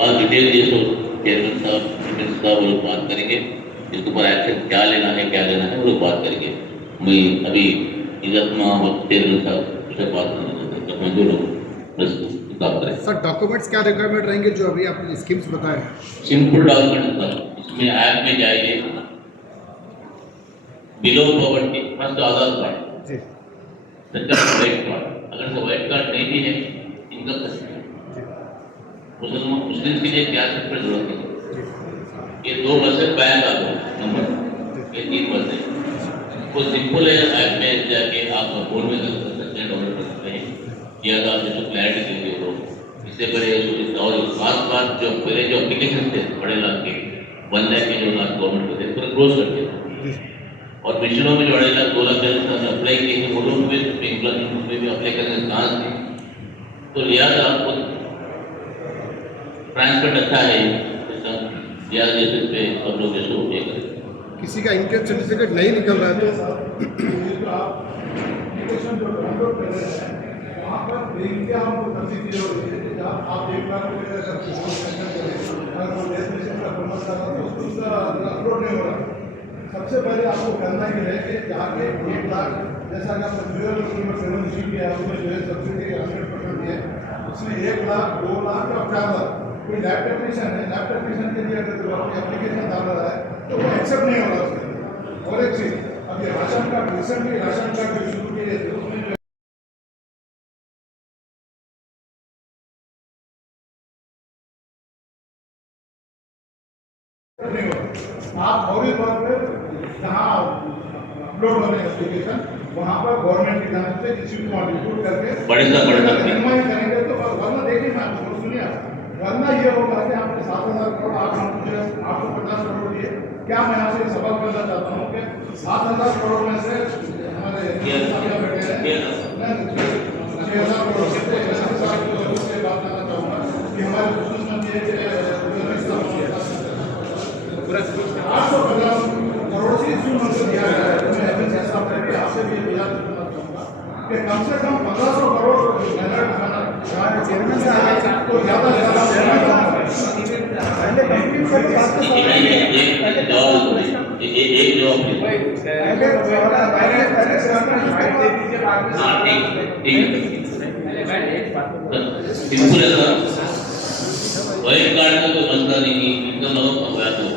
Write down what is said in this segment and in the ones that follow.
और डिटेल ये तो चेयरमैन साहब मिनिस्टर साहब वो लोग बात करेंगे, इसके ऊपर एक्शन क्या लेना है वो लोग बात करेंगे। मैं अभी इज्जत चेयरमैन साहब से बात करना जो लोग बस बात करें। सर डॉक्यूमेंट्स क्या रिक्वायरमेंट रहेंगे जो अभी आपने स्कीम्स बताए? सिंपल डॉक्यूमेंट सर, इसमें ऐप में जाइए, बिलो पॉवर्टी फर्स्ट आधार कार्ड, जी सेकंड वाइट कार्ड, अगर से वाइट कार्ड नहीं भी है इनकम सर्टिफिकेट, मुस्लिम के लिए क्या सर्टिफिकेट जरूरत है, ये 2 वर्ष बैंक आधार नंबर, ये 3 वर्ष है। वो सिंपल है, ऐप में जाके आप फोन में कर सकते हैं, डाउनलोड कर सकते हैं, या तो आप जैसे क्लैरिटी देंगे वो इससे पहले। और बात जो पहले जो एप्लीकेशन थे बड़े लाख के 1 लाख के जो लाख गवर्नमेंट को थे पूरा क्लोज कर दिया, और मिशनों में जो 2.5 लाख 2 लाख अप्लाई किए थे वो लोग भी एम्प्लॉयमेंट में भी अप्लाई करने का चांस थे। तो लिहाजा आपको ट्रांसपेरेंट अच्छा है सिस्टम, या जैसे पे सब लोग जैसे पे करें। किसी का इनकम सर्टिफिकेट नहीं निकल रहा है तो वहाँ पर बैंक के हमको तरजीह दी होती है कि आप 1 लाख रुपये का ट्रांजेक्शन करें, अगर वो डेस्टिनेशन का प्रमोट कर रहा है तो उसका अपलोड नहीं हो रहा। सबसे पहले आपको करना ही है कि जाके 1 लाख, जैसा कि आपने फ्यूअल स्कीम 7 इशू किया है उसमें जो है सब्सिडी 100% है, उसमें 1 लाख 2 लाख और 4 लाख कोई लैब टेक्नीशियन है, लैब टेक्नीशियन के लिए अगर अपनी एप्लीकेशन डाल रहा है तो वो एक्सेप्ट नहीं हो रहा उसके। और एक चीज़, अब ये ration card recently ration card जो शुरू किए थे उसमें आप फौरी तौर पर जहाँ अपलोड होने एप्लीकेशन वहाँ पर गवर्नमेंट की जानब से किसी को रिक्रूट करके रहनुमाई करेंगे तो वरना देखिए मैं आपको सुनिए, वरना ये होगा कि आपने 7,000 करोड़ आप मुझे 850 करोड़ दिए। क्या मैं आपसे एक सवाल करना चाहता हूँ कि 7,000 करोड़ में से हमारे बेटे हैं 6,000 करोड़ से बात करना चाहूँगा कि हमारे बिजनेसमैन ये 850 करोड़ से इस मंत्र दिया गया है। तो मैं एजेंसी साहब ने भी आपसे भी गुजारिश करना चाहूँगा कि कम से कम 1,500 करोड़ चेयरमैन साहब को ज़्यादा से ज़्यादा पहले कंपनी को बात कर सिंपल है सर, वाइट कार्ड का कोई मसला नहीं, इनकम लोग अवैध हो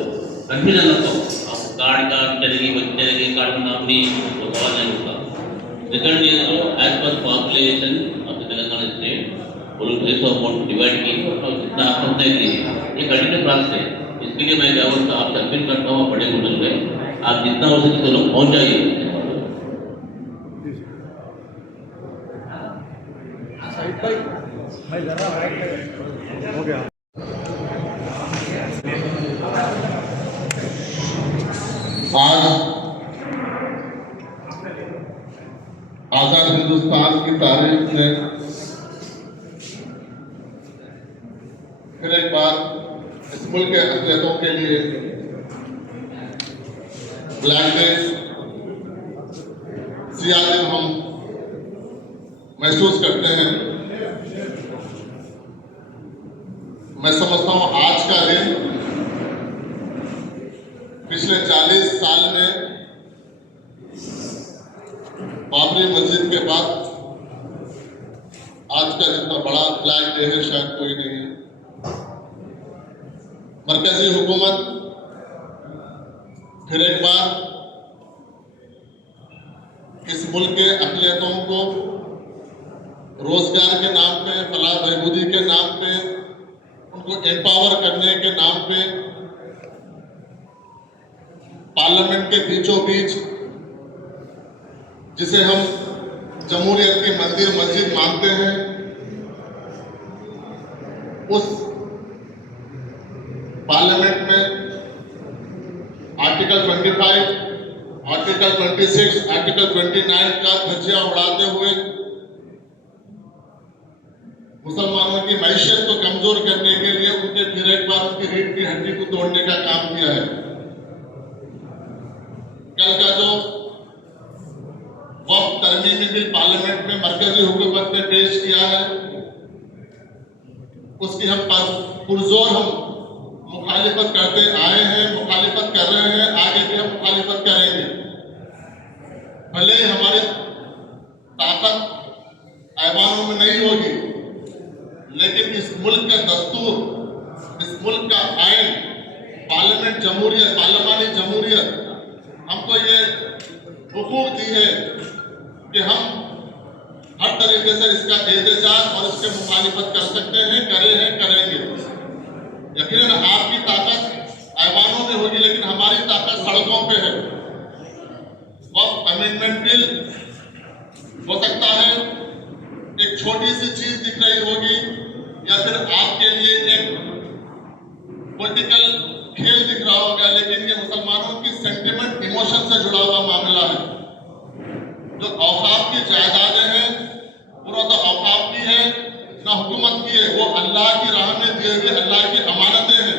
कन्फ्यूजन ना हो, कार्ड का चलेगी कार्ड में नाम नहीं तो सवाल नहीं होगा। सेकंड ये as per population of the Telangana state वो लोग रेस ऑफ अमाउंट डिवाइड की और जितना आप अपने लिए ये कंटिन्यू प्रोसेस है। इसके लिए मैं व्यवस्था आपसे अपील करता हूँ, बड़े होटल में आप जितना हो सके तो लोग पहुँच जाइए। हो गया। आज आजाद हिंदुस्तान की तारीख में फिर एक बार इस मुल्क के असलियतों के लिए ब्लैक डे सियाह दिन हम महसूस करते हैं। मैं समझता हूं आज का दिन पिछले 40 साल में बाबरी मस्जिद के बाद आज का जितना बड़ा फ्लैग डे है शायद कोई नहीं। मरकजी हुकूमत फिर एक बार इस मुल्क के अक़लियतों को रोजगार के नाम पे, फलाह बहबूदी के नाम पे, उनको एम्पावर करने के नाम पे पार्लियामेंट के बीचों बीच जिसे हम जमहूरियत की मंदिर मस्जिद मानते हैं, उस पार्लियामेंट में आर्टिकल 25, आर्टिकल 26, आर्टिकल 29 का धज्जियां उड़ाते हुए मुसलमानों की मैशियत को कमजोर करने के लिए उनके फिर एक बार उसकी रीढ़ की हड्डी को तोड़ने का काम किया है। कल का जो वक्त तरमीमी बिल पार्लियामेंट में मरकजी हुकूमत ने पेश किया है उसकी हम पुरजोर हम मुखालिफत करते आए हैं, मुखालिफत कर रहे हैं, आगे भी हम मुखालिफत करेंगे। भले ही हमारी ताकत ऐवानों में नहीं होगी, लेकिन इस मुल्क का दस्तूर, इस मुल्क का आइन, पार्लियामेंट जमहूरियत, पार्लियामानी जमहूरियत हमको ये हुकूक दी है कि हम हर तरीके से इसका एहतजाज और इसके मुखालिफत कर सकते हैं, करे हैं, करेंगे। यकीनन आपकी ताकत ऐवानों में होगी, लेकिन हमारी ताकत सड़कों पे है। वक्त अमेंडमेंट बिल हो सकता है एक छोटी सी चीज दिख रही होगी, या फिर आपके लिए एक पॉलिटिकल खेल दिख रहा होगा, लेकिन ये मुसलमानों की सेंटिमेंट, इमोशन से जुड़ा हुआ मामला है। जो औकाफ की जायदादें हैं, पूरा तो औकाफ की है ना हुकूमत की है, वो अल्लाह की राह में दिए हुए अल्लाह की अमानतें हैं।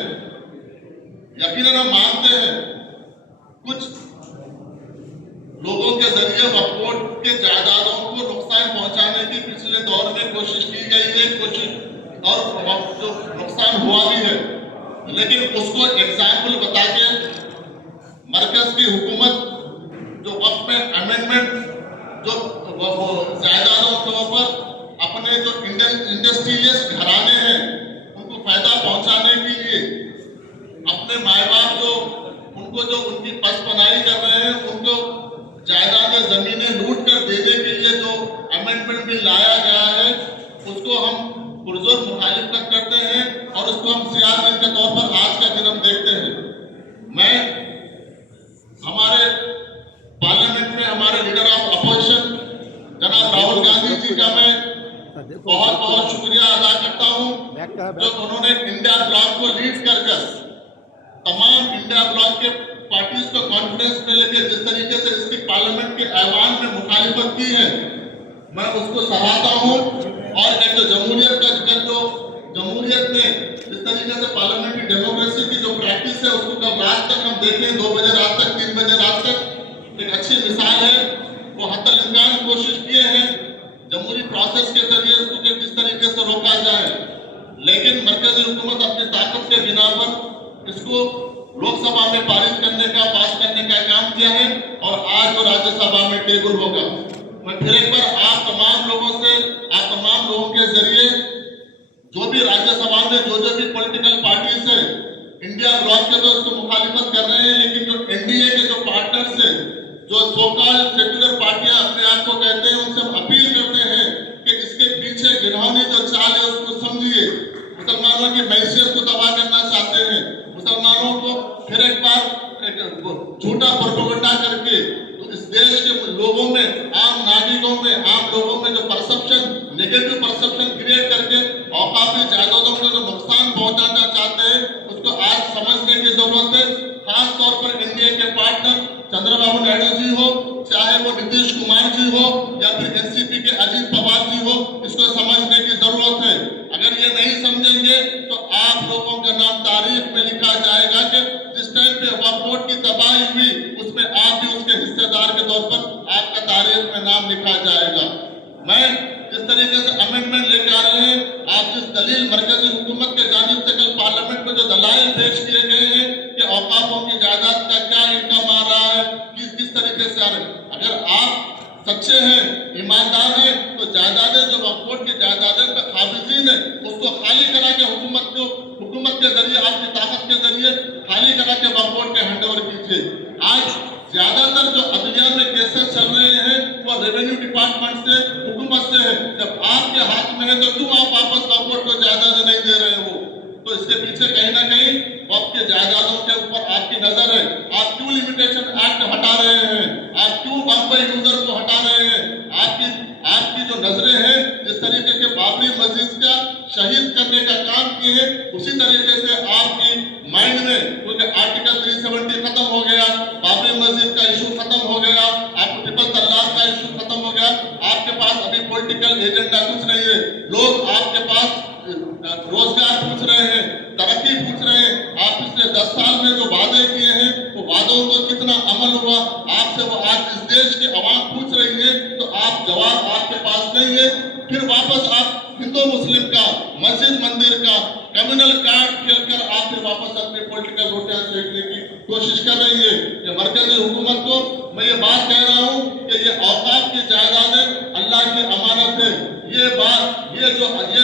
यकीनन हम मानते हैं कुछ लोगों के जरिए वक्फ बोर्ड के जायदादों को नुकसान पहुंचाने की पिछले दौर में कोशिश की गई है, कोशिश और जो नुकसान हुआ भी है, लेकिन उसको एग्जाम्पल बता के मरकज की हुकूमत जो वक्त में अमेंडमेंट जो जायदादों के ऊपर अपने जो इंडस्ट्रियलिस्ट घराने हैं उनको फायदा पहुंचाने के लिए अपने माए बाप जो उनको जो उनकी पसपनाई कर रहे हैं, उनको जायदादें जमीनें लूट कर देने के लिए जो अमेंडमेंट बिल लाया गया है, उसको हम पुरजोर मुखालिफत करते हैं और उसको हम सियाह दिन के तौर पर आज का दिन हम देखते हैं। मैं हमारे पार्लियामेंट में हमारे लीडर ऑफ अपोजिशन जनाब राहुल गांधी जी का मैं बहुत बहुत शुक्रिया अदा करता हूं, जो उन्होंने इंडिया ब्लॉक को लीड कर तमाम इंडिया ब्लॉक के पार्टीज को कॉन्फ्रेंस में लेके जिस तरीके से इसकी पार्लियामेंट के ऐवान में मुखालिफत की है, मैं उसको सराहता हूं। और एक तो जमहूरियत का जो जमहूरियत में जिस तरीके से पार्लियामेंट्री डेमोक्रेसी की जो प्रैक्टिस है, उसको कल रात तक हम देखें, 2 बजे रात तक, 3 बजे रात तक, एक अच्छी मिसाल है। वो हत्तल इम्कान कोशिश किए हैं जमहूरी प्रोसेस के जरिए उसको किस तरीके से रोका जाए, लेकिन मरकजी हुकूमत अपनी ताकत के बिना पर इसको लोकसभा में पारित करने का, पास करने का काम किया है और आज वो राज्यसभा में टेबल होगा। मैं फिर एक बार आप तमाम लोगों के जरिए जो भी राज्यसभा में जो भी पॉलिटिकल पार्टीज है, इंडिया ब्लॉक के तो इसको मुखालिफत कर रहे हैं, लेकिन जो एनडीए के जो पार्टनर्स है, जो सोकॉल सेक्युलर पार्टियां अपने आप को कहते हैं, उनसे हम अपील करते हैं कि इसके पीछे गिरहौनी जो चाल है उसको समझिए। मुसलमानों की मैसियत को तबाह करना चाहते हैं, मुसलमानों को फिर एक बार झूठा प्रोपेगेंडा करके तो इस देश के लोगों में, आम नागरिकों में, आम लोगों में जो परसेप्शन, नेगेटिव परसेप्शन क्रिएट करके औकाफी जायदादों को जो नुकसान पहुंचाना चाहते हैं, उसको आज समझने की जरूरत है। खास तौर पर एनडीए के पार्टनर चंद्रबाबू नायडू जी हो, चाहे वो नीतीश कुमार जी हो या फिर एनसीपी के अजीत पवार जी हो, इसको समझने की जरूरत है। अगर ये नहीं समझेंगे तो आप लोगों का नाम तारीख में लिखा जाएगा कि जिस टाइम पे वक्फ बोर्ड की तबाही हुई, उसमें आप भी उसके हिस्सेदार के तौर पर आपका तारीख में नाम लिखा जाएगा। मैं जिस तरीके से अमेंडमेंट लेकर आ रहे हैं, आप जिस दलील मरकजी हुकूमत के जानिब से कल पार्लियामेंट में जो दलाइल पेश किए गए हैं कि औकाफों की जायदाद का क्या इनकम आ रहा है, किस तरीके से आ रहे हैं, अगर आप सच्चे हैं, ईमानदार हैं, तो जायदादें जो वक्फ बोर्ड की जायदादें का काबिजीन है, उसको खाली करा के हुकूमत के जरिए, आपकी ताकत के जरिए खाली करा के वक्फ बोर्ड के हैंडओवर कीजिए। आज ज्यादातर जो अदलिया में केसेस चल रहे हैं वो रेवेन्यू डिपार्टमेंट से, हुकूमत से है। जब आपके हाथ में है तो क्यों आप वापस वक्फ बोर्ड को जायदादें नहीं दे रहे हो? तो इसके पीछे कहीं ना कहीं वक्फ के जायदादों के ऊपर आपकी नजर है। आप क्यों लिमिटेशन एक्ट हटा रहे हैं? आप क्यों बम्बई यूजर को हटा रहे हैं? आपकी जो नजरें हैं, जिस तरीके के बाबरी मस्जिद का शहीद करने का काम किए हैं, उसी तरीके से आपकी माइंड में, क्योंकि आर्टिकल 370 खत्म हो गया, बाबरी मस्जिद का इशू खत्म हो गया, आपको ट्रिपल तलाक का इशू खत्म हो गया, आपके पास अभी पॉलिटिकल एजेंडा कुछ नहीं है। लोग आपके पास रोजगार पूछ रहे हैं, तरक्की पूछ रहे हैं। आप पिछले 10 साल में जो वादे किए हैं, वो वादों को कितना अमल हुआ आपसे, वो आज इस देश की आवाम पूछ रही है, तो आप जवाब आपके पास नहीं है। फिर वापस आप हिंदू मुस्लिम का, मस्जिद मंदिर का, कम्युनल कार्ड कोशिश कर रही है कि मरकजी हुकूमत को मैं ये बात कह रहा हूँ कि ये औकाफ की जायदादें अल्लाह की अमानत है। ये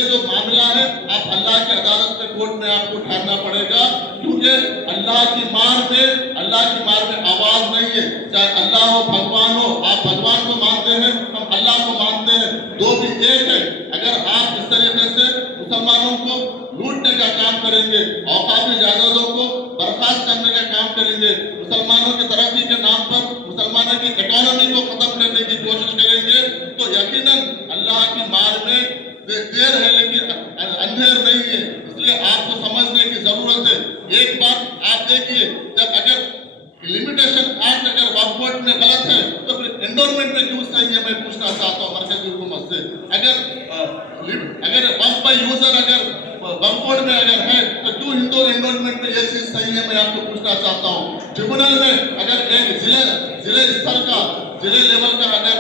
जो मामला है आप अल्लाह की अदालत में, कोर्ट में आपको उठाना पड़ेगा, क्योंकि अल्लाह की मार में आवाज नहीं है। चाहे अल्लाह हो, भगवान हो, आप भगवान को मानते हैं, हम अल्लाह को मानते हैं, दो भी एक है। अगर आप इस तरीके से मुसलमानों को लूटने का काम करेंगे, औकाफी जायदादों को बर्खास्त करने का काम करेंगे, मुसलमानों की तरक्की के नाम पर मुसलमानों की इकोनॉमी को खत्म करने की कोशिश करेंगे, तो यकीनन अल्लाह की मार में देर है लेकिन अंधेर नहीं है। इसलिए आपको समझने की जरूरत है। एक बात आप देखिए, जब अगर लिमिटेशन एक्ट अगर वक्फ बोर्ड में गलत है तो फिर एंडोमेंट में क्यों सही है, मैं पूछना चाहता हूँ मरकजी हुकूमत से। अगर वक्फ बाय यूजर अगर वक्फ बोर्ड में अगर है तो क्यों हिंदू एंडोमेंट में ये चीज सही है, मैं आपको पूछना चाहता हूँ। ट्रिब्यूनल में अगर एक जिले स्तर का, जिले लेवल का अगर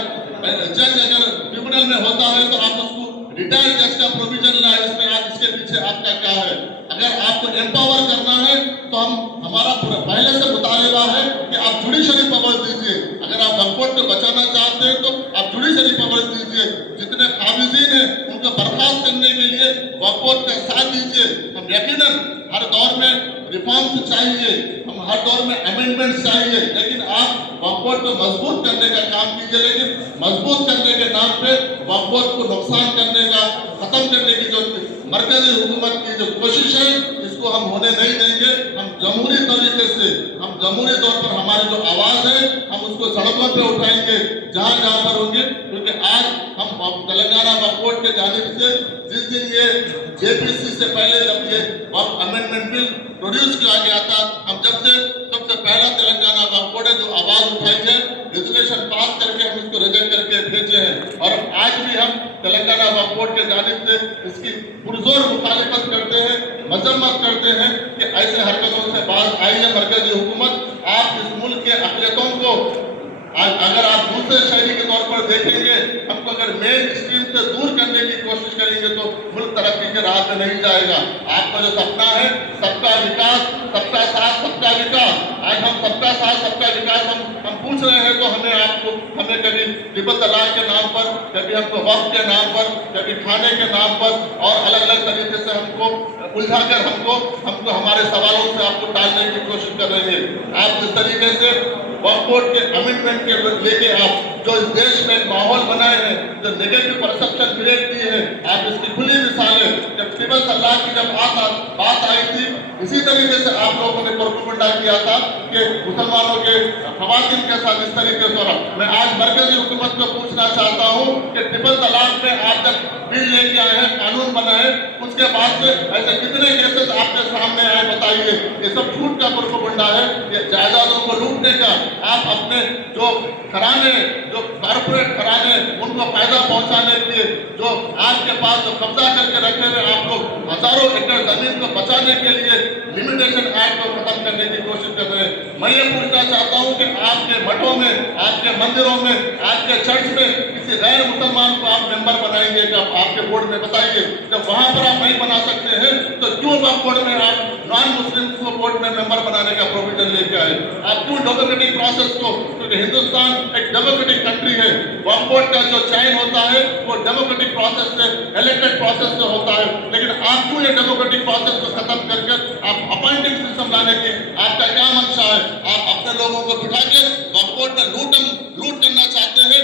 जज अगर ट्रिब्यूनल में होता है तो आप उसको रिटायर्ड जज का प्रोविजन लाए, इसमें आप इसके पीछे आपका क्या है। अगर आपको एम्पावर करना है तो हमारा पहले से मुतालबा है कि आप जुडिशरी पावर्स दीजिए। अगर आप वक्फ बोर्ड को बचाना चाहते हैं तो आप जुडिशरी पावर्स दीजिए। जितने काबिजीन हैं उनको बर्खास्त करने के लिए वक्फ बोर्ड का साथ दीजिए। हम यकीनन हर दौर में रिफॉर्म्स चाहिए, हम हर दौर में अमेंडमेंट्स चाहिए, लेकिन आप वक्फ बोर्ड को मजबूत करने का काम कीजिए। लेकिन मजबूत करने के नाम पे वक्फ बोर्ड को नुकसान करने का, खत्म करने की जो मरकजी हुकूमत की जो कोशिश है, इसको हम होने नहीं देंगे। हम जमहूरी तरीके से, हम जमहूरी तौर पर हमारी जो आवाज है हम उसको सड़कों पे उठाएंगे जहां जहां पर होंगे। क्योंकि आज हम तेलंगाना वक्फ बोर्ड के जानिब से जिस दिन ये जेपीसी से पहले जब ये वक्फ अमेंडमेंट बिल प्रोड्यूस किया गया था, हम जब से सबसे पहला तेलंगाना वक्फ बोर्ड है जो आवाज उठाई है, रेजोल्यूशन पास करके हम इसको रिजेक्ट करके भेजे हैं। और आज भी हम तेलंगाना वक्फ बोर्ड के जानिब से इसकी पुरजोर मुखालिफत करते हैं, मजम्मत करते हैं कि ऐसे हरकतों से बाज आई है मरकजी हुकूमत। आप इस मुल्क के अक़लियतों को अगर आप दूसरे शहरी के तौर पर देखेंगे, हमको अगर मेन स्ट्रीम से दूर करने की कोशिश करेंगे तो मुल्क तरक्की के राह पे नहीं जाएगा। आपका जो सपना है सबका विकास, सबका साथ सबका विकास, आज हम सबका साथ सबका विकास हम पूछ रहे हैं तो हमें कभी ट्रिपल तलाक के नाम पर, कभी हमको वक्फ के नाम पर, कभी खाने के नाम पर और अलग अलग तरीके से हमको उलझाकर हमको हमारे सवालों से आपको टालने की कोशिश कर रहे हैं। आप जिस तरीके से वक्फ बोर्ड के अमेंडमेंट के लेके आप जो इस देश में एक माहौल बनाए हैं, जो नेगेटिव परसेप्शन क्रिएट की है, आप इसकी खुली मिसाल है। जब ट्रिपल तलाक की जब बात आई थी, इसी तरीके से आप लोगों ने प्रोपेगेंडा किया था कि मुसलमानों के खवातीन के साथ इस तरीके से हो रहा। मैं आज मरकजी हुकूमत को पूछना चाहता हूँ कि ट्रिपल तलाक में आप जब बिल लेके आए हैं, कानून बनाए, उसके बाद से ऐसे कितने केसेस आपके सामने आए बताइए। ये सब झूठ का प्रोपेगेंडा है, ये जायदादों को लूटने का। आप अपने जो घराने, जो कारपोरेट घराने, उनको फायदा पहुंचाने के लिए जो आपके पास जो कब्जा करके रखे हुए आप लोग हजारों एकड़ जमीन को बचाने के लिए लिमिटेशन एक्ट को खत्म करने की कोशिश कर रहे हैं। मैं ये पूछना चाहता हूँ कि आपके मठों में, आपके मंदिरों में, आपके चर्च में किसी गैर मुसलमान को आप मेंबर बनाएंगे क्या आपके बोर्ड में? बताइए। जब वहां पर आप नहीं बना सकते हैं तो क्यों वक्फ बोर्ड में आप नॉन मुस्लिम को बोर्ड में मेंबर बनाने का प्रोविजन लेके आए? आप क्यों डेमोक्रेटिक प्रोसेस को, क्योंकि हिंदुस्तान एक डेमोक्रेटिक कंट्री है, वक्फ बोर्ड का जो चयन होता है वो डेमोक्रेटिक प्रोसेस से, इलेक्टेड प्रोसेस से होता है, लेकिन आप क्यों ये डेमोक्रेटिक प्रोसेस को खत्म करके आप अपॉइंटिंग सिस्टम लाने की आपका क्या मंशा है? आप अपने लोगों को बिठा के वक्फ बोर्ड में लूट करना चाहते हैं।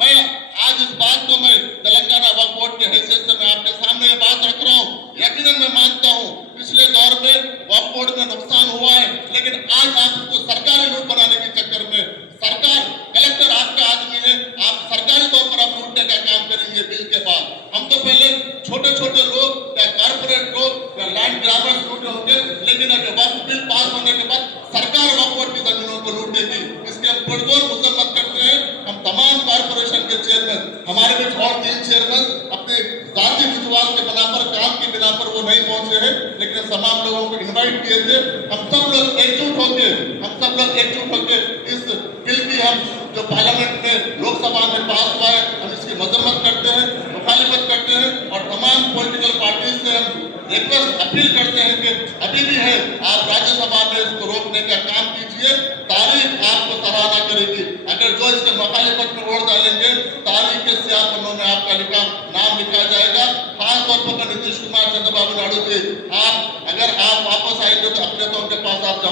मैं आज इस बात को मैं तेलंगाना वक्फ बोर्ड के हैसियत से मैं आपके सामने ये बात रख रहा हूँ। यकीनन मैं मानता हूँ पिछले दौर में वक्फ बोर्ड में नुकसान हुआ है, लेकिन आज आप उसको सरकारी लूट बनाने के चक्कर में, सरकार कलेक्टर आपका आदमी है, आप सरकारी तौर पर आप लूटने का काम करेंगे बिल के बाद। हम तो पहले छोटे छोटे लोग या कारपोरेट लोग या लैंड ग्राबर्स लूटे होंगे, लेकिन अगर वक्फ बिल पास होने के बाद सरकार वक्फ बोर्ड की जमीनों को लूटेगी। इसके हम पुरजोर मुसम्मत करते हैं। हम तमाम कारपोरेशन के चेयरमैन, हमारे बीच और 3 चेयरमैन अपने जाति विश्वास के बिना पर, काम की बिना पर वो नहीं पहुंचे हैं, लेकिन तमाम लोगों को इन्वाइट किए थे। हम सब लोग एकजुट होके इस बिल की हम जो पार्लियामेंट में, लोकसभा में पास हुआ है, हम इसकी मजम्मत करते हैं, मुखालिफत करते हैं और तमाम पॉलिटिकल पार्टीज से हम रिक्वेस्ट अपील करते हैं कि अभी भी है आप राज्यसभा में इसको रोकने का काम कीजिए।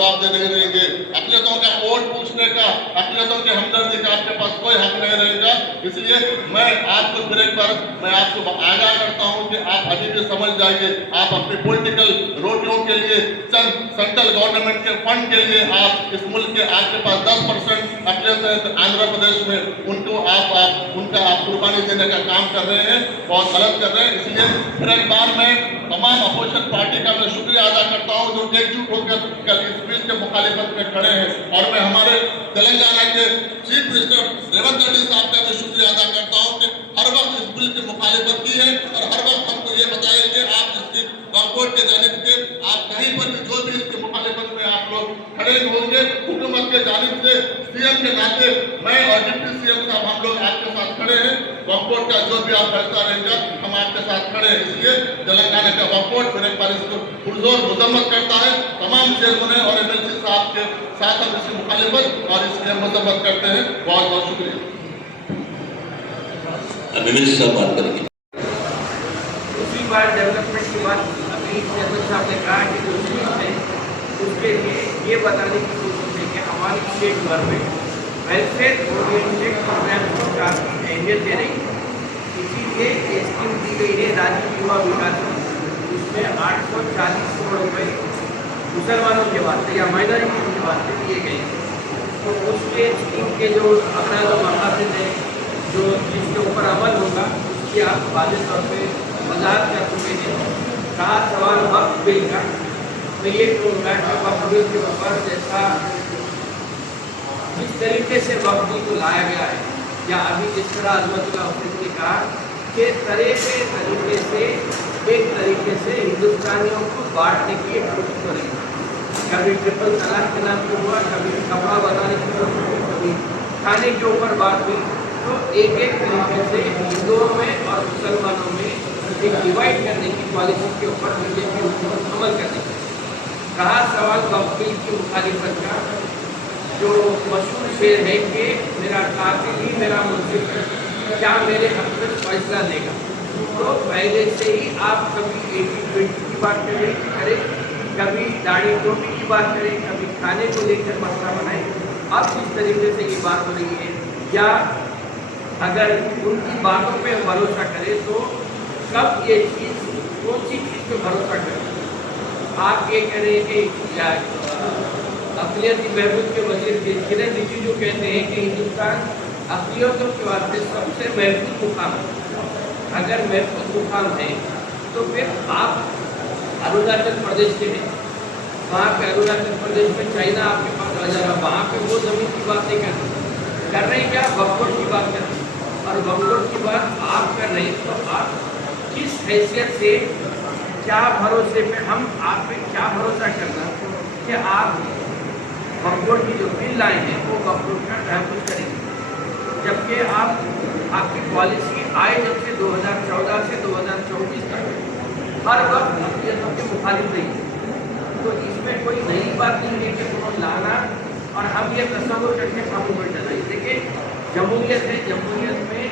जवाब दे नहीं रहेंगे। अक़लियतों का वोट पूछने का, अक़लियतों के हमदर्दी का आपके पास कोई हक नहीं रहेगा। इसलिए मैं आपको फिर एक बार मैं आपको आगाह करता हूं कि आप अभी भी समझ जाइए, आप अपनी पॉलिटिकल रोटियों के लिए, सेंट्रल गवर्नमेंट के फंड के लिए आप इस मुल्क के आपके पास 10% अक़लियत है तो आंध्र प्रदेश में उनको उनका आप कुर्बानी देने का काम कर रहे हैं, बहुत गलत कर रहे हैं। इसलिए फिर एक बार मैं तमाम अपोजिशन पार्टी का मैं शुक्रिया अदा करता हूं जो एकजुट होकर कल इस बिल के मुखालिफत में खड़े हैं। और मैं हमारे तेलंगाना के चीफ मिनिस्टर रेवंत रेड्डी साहब का भी शुक्रिया अदा करता हूं कि हर वक्त इस बिल की मुखालिफत की है और हर वक्त हमको ये बताया कि आप इसकी वक्फ के जानिब के आप कहीं पर भी जो भी इसकी मुखालिफत में आप लोग खड़े होंगे, हुकूमत के जानिब से सीएम के नाते मैं और डिप्टी सीएम साहब हम लोग आपके साथ खड़े हैं। वक्फ बोर्ड का जो भी आप फैसला रहेगा हम आपके साथ खड़े हैं। इसलिए तेलंगाना का वक्फ बोर्ड फिर एक बार इसको पुरजोर मुजम्मत करता है। तमाम चेयरमैन और एमएलसी साहब के साथ हम इसकी मुखालिफत और इसकी मुजम्मत करते हैं। बहुत बहुत शुक्रिया। एमएलसी साहब बात करेंगे। दूसरी बार डेवलपमेंट की बात अभी चेयरमैन साहब ने कहा कि जो स्कीम है उसके लिए ये बताने की कोशिश है कि हमारी state government welfare oriented program को काफ़ी अहमियत दे रही है। इसीलिए ये स्कीम दी गई है राज्य युवा विकास में, उसमें 840 करोड़ रुपये मुसलमानों के वास्ते या माइनॉरिटी के वास्ते दिए गए हैं। तो उसके स्कीम के जो अगराज और मकासद है जो जिसके ऊपर अमल होगा उसकी आप वाज़ेह तौर पर वजाहत कर चुके हैं। कहा सवाल वक्फ बिल का, तो ये कहूँगा कि वक्फ बिल के ऊपर जैसा जिस तरीके से वक्फ बिल को लाया गया है या अभी जिस तरह अजमतुल्लाह हुसैन ने कहा कि तरीके से एक तरीके से हिंदुस्तानियों को बांटने की एक कोशिश हो रही है। कभी ट्रिपल तलाक के नाम पे हुआ, कभी कपड़ा बनाने की कोशिश हुई, कभी खाने के ऊपर बात हुई। तो एक तरीके से हिंदुओं में और मुसलमानों में एक डिवाइड करने की पॉलिसी के ऊपर बीजेपी हुकूमत अमल करने की। कहा सवाल वक्फ बिल की मुखालिफत का, जो मशहूर शेर है कि मेरा कातिल ही मेरा मुल्ज़िम है, क्या मेरे हक़ में फैसला देगा। तो पहले से ही आप कभी 80-20 की बात करें, कभी दाढ़ी टोपी की बात करें, कभी खाने को लेकर मसला बनाएं। अब जिस तरीके से ये बात हो रही है, या अगर उनकी बातों पे भरोसा करें तो कब ये चीज़ कौन सी चीज़ पे भरोसा करें। आप ये कह रहे हैं कि अक़लियती महबूब के वज़ीर किरण रिजिजू कहते हैं कि हिंदुस्तान अक़लियतों के वास्ते सबसे महफूज मुकाम है। अगर महफूज मुकाम है तो फिर आप अरुणाचल प्रदेश के हैं, वहाँ पे अरुणाचल प्रदेश में चाइना आपके पास आ जा रहा, वहाँ पे वो ज़मीन की बात नहीं कर रहे हैं, क्या वक्फ बोर्ड की बात कर रहे हैं। और वक्फ बोर्ड की बात आप कर रहे हैं तो आप किस हैसियत से, क्या भरोसे पे हम आप पे क्या भरोसा करना कि आप वक्फ बोर्ड की जो बिल लाए हैं वो वक्फ बोर्ड का तहफ़्फ़ुज़ करेंगे, जबकि आपकी पॉलिसी आए जब से 2014 से 2024 तक हर वक्त अक़लियतों के मुखालिफ रही है। तो इसमें कोई नई बात नहीं है कि उन्होंने लाना और हम ये तस्वुर करके काबू में चलाइए। देखिए जमहूरियत है, जमहूरियत में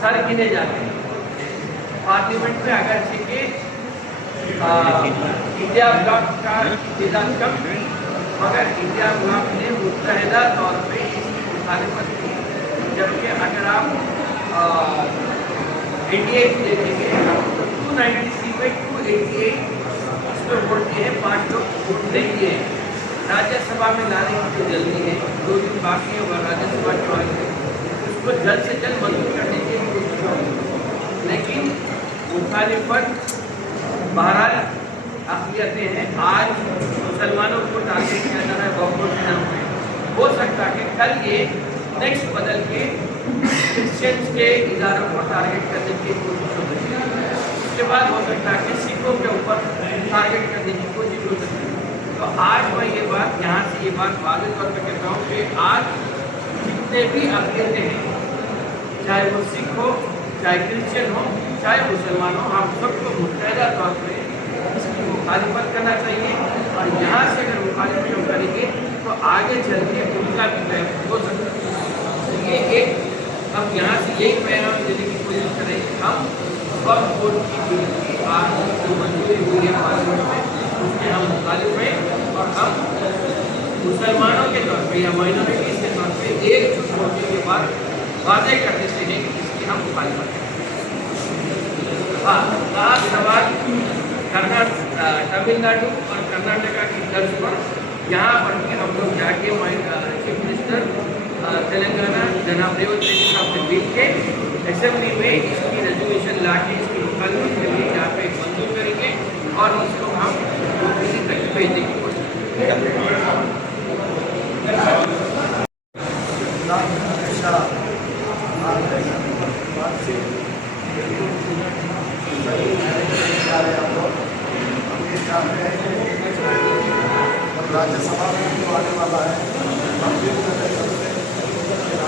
सर गिने जाते हैं। पार्लियामेंट में अगर के इंडिया ब्लॉक का इंतजाम कम थी, मगर इंडिया ब्लॉक ने मुत्तहिदा तौर पे इसकी मुखालिफत की। जबकि अगर आप एनडीए देखेंगे तो 293 में 288 इसमें वोट दिए हैं, 5 लोग वोट नहीं दिए हैं। राज्यसभा में लाने की जो जल्दी है, 2 दिन बाकी है और राज्यसभा के वाले उसको जल्द से जल्द मंजूर करने की कोशिश होगी। लेकिन मुखालिफत बहरहाल अक़लियतें हैं। आज मुसलमानों को टारगेट किया जा रहा है वक्फ बोर्ड के नाम पे। हो सकता है कि कल ये नेक्स्ट बदल के क्रिश्चियंस के इदारों को टारगेट करने की कोशिश हो सकती है। उसके बाद हो सकता है कि सिखों के ऊपर टारगेट करने की कोशिश हो सकती है। तो आज मैं ये बात यहाँ से ये बात वाज़ेह तौर पर कहता हूँ कि आज जितने भी अक़लियतें हैं, चाहे वो सिख हो, चाहे क्रिश्चियन हो, चाहे मुसलमान हो, हम सबको मुत्तहिदा तौर पर इसकी मुखालिफत करना चाहिए। और यहाँ से अगर मुखालिफत हम करेंगे तो आगे चल के उनका भी प्रयास हो सकता है। तो ये एक अब यहाँ से यही पैगाम देने की कोशिश करें। हम वक्फ बोर्ड की बिल की आज जो मंजूरी हुई है पार्लियामेंट में, उसके हम मुखालिफ हैं और हम मुसलमानों के तौर पे या माइनॉरिटीज के तौर पे एकजुट होने के बाद वादे कर देते हैं कि इसकी हम मुखालिफत करें। हाँ, लास्ट सवाल तमिलनाडु और कर्नाटका की तर्ज पर यहाँ पर भी हम लोग जाके चीफ मिनिस्टर तेलंगाना जनाब रेवंत रेड्डी साहब से मिल के असेंबली में इसकी रेजोल्यूशन ला के इसकी मुखालिफत के लिए यहाँ पे मंजूर करेंगे और इसको हम किसी तक भेज देंगे। राज्यसभा में भी आने वाला है, हम भी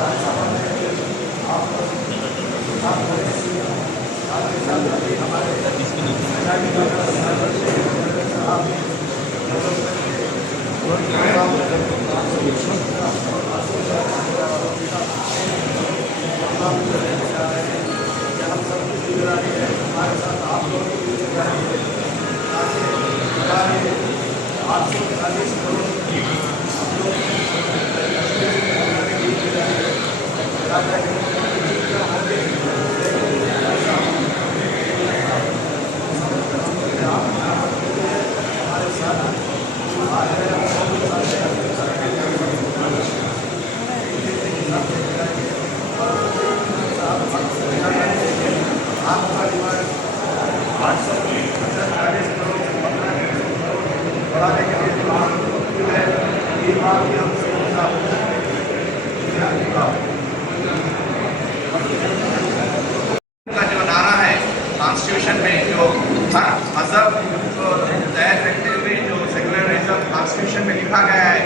राज्यसभा में हमारे साथ आप लोग बढ़ाने के लिए ये बात भी हम का जो नारा है कॉन्स्टिट्यूशन में जो हर मजहब को तहत रखते हुए जो सेकुलरिज्म कॉन्स्टिट्यूशन में लिखा गया है,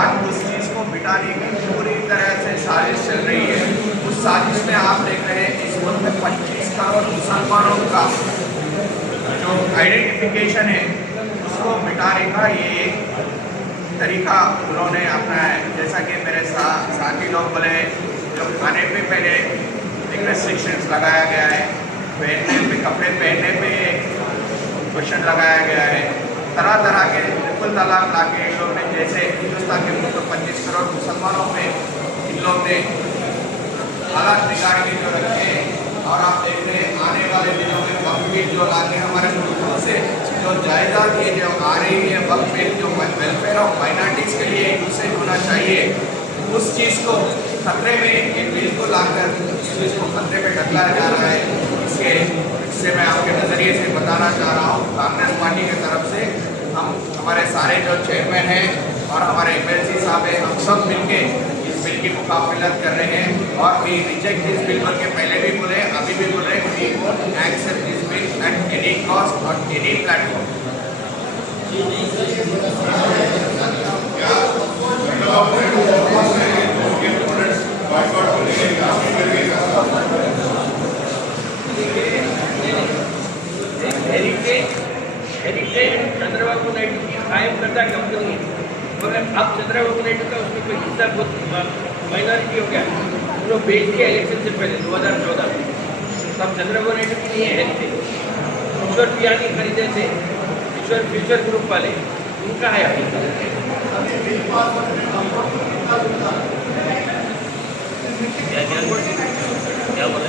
आज उस चीज़ को मिटाने की पूरी तरह से साजिश चल रही है। उस साजिश में आप देख रहे हैं इस मुल्क में 25 करोड़ मुसलमानों का जो आइडेंटिफिकेशन है उसको मिटाने का ये एक तरीका उन्होंने अपनाया है। जैसा कि मेरे साथी लोग बोले, जो खाने पे पहले एक रेस्ट्रिक्शंस लगाया गया है, पहनने पे कपड़े पहनने पे क्वेश्चन लगाया गया है, तरह तरह के ट्रिपल तलाक ला के इन लोग ने, जैसे हिंदुस्तान के मुल्क 25 करोड़ मुसलमानों में इन लोग ने हालात बिगाड़ के जो रखे। और आप देख रहे हैं आने वाले दिनों में वक्त बिल जो लाके हमारे मुल्कों से जो जायदाद ये जो आ रही है, वक्त बिल जो वेलफेयर ऑफ माइनॉरिटीज़ के लिए यूसेज होना चाहिए, उस चीज़ को खतरे में एक बिल को लाकर उस चीज़ को खतरे में ढकलाया जा रहा है। इससे मैं आपके नज़रिए से बताना चाह रहा हूँ, कांग्रेस पार्टी की तरफ से हम हमारे सारे जो चेयरमैन हैं और हमारे एमएलसी साहब हैं, हम सब मिलके इस बिल की मुकाबलत कर रहे हैं और वी रिजेक्ट दिस बिल के पहले भी बोले, अभी भी बोल रहे हैं, we won't accept this bill at any cost और any platform. Heritage Chandrababu Naidu की कायम करता कंपनी है, मगर अब चंद्रबाबू नायडू का उसमें कोई हिस्सा बहुत माइनॉरिटी हो गया। उन लोग बेच दिया इलेक्शन से पहले 2014 में। तब चंद्रबाबू नायडू की नहीं है हेरिटेज। ईश्वर पियानी खरीदे थे, ईश्वर फ्यूचर ग्रुप वाले, उनका है अभी। क्या बोले?